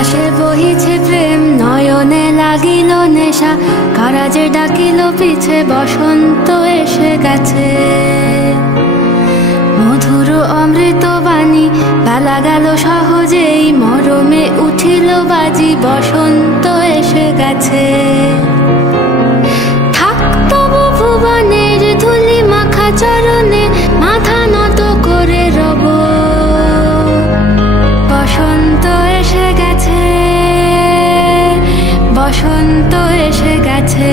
আকাশে বহিছে প্রেম, নয়নে লাগিল নেশা, কারা যে ডাকিল পিছে, বসন্ত এসে গেছে। মধুর অমৃত বাণী, বেলা গেল সহজেই, মরমে উঠিল বাজি, বসন্ত এসে গেছে। থাক তবু ভুবনের ধুলি মাখা চরণে, মাথা নত করে রব, বসন্ত এসে গেছে, বসন্ত এসে গেছে।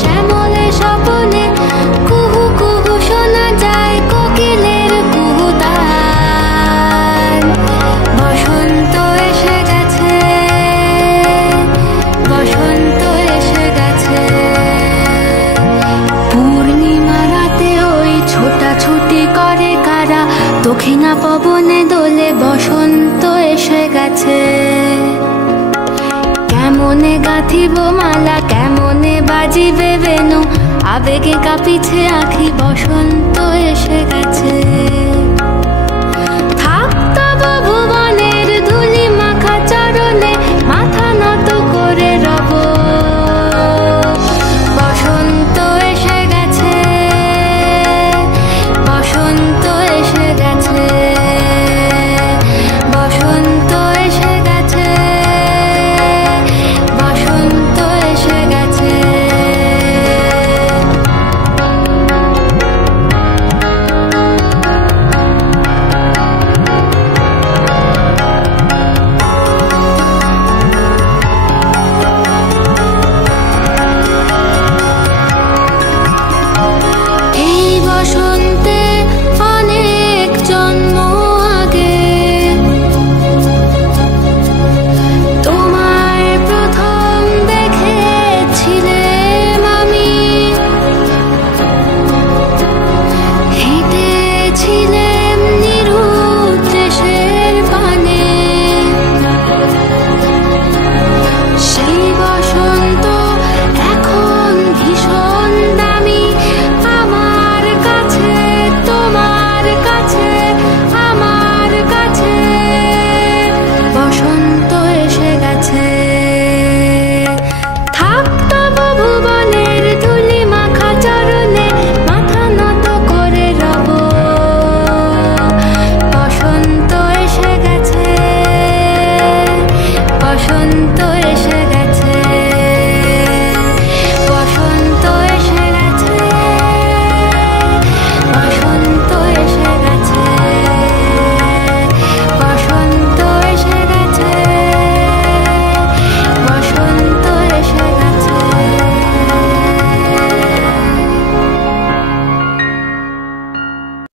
শ্যামলে স্বপনে কুহু কুহু শোনা যায় কোকিলের কুহুতান। বসন্ত এসে গেছে, বসন্ত এসে গেছে। পূর্ণিমা রাতে ওই ছোটাছুটি করে কারা, দক্ষিণা পবনে দোলে, বসন্ত এসে গেছে। কেমনে গাঁথিব মালা, কেমনে বাজিবে বেনু, আবেগে কাঁপিছে আঁখি, বসন্ত এসে গেছে।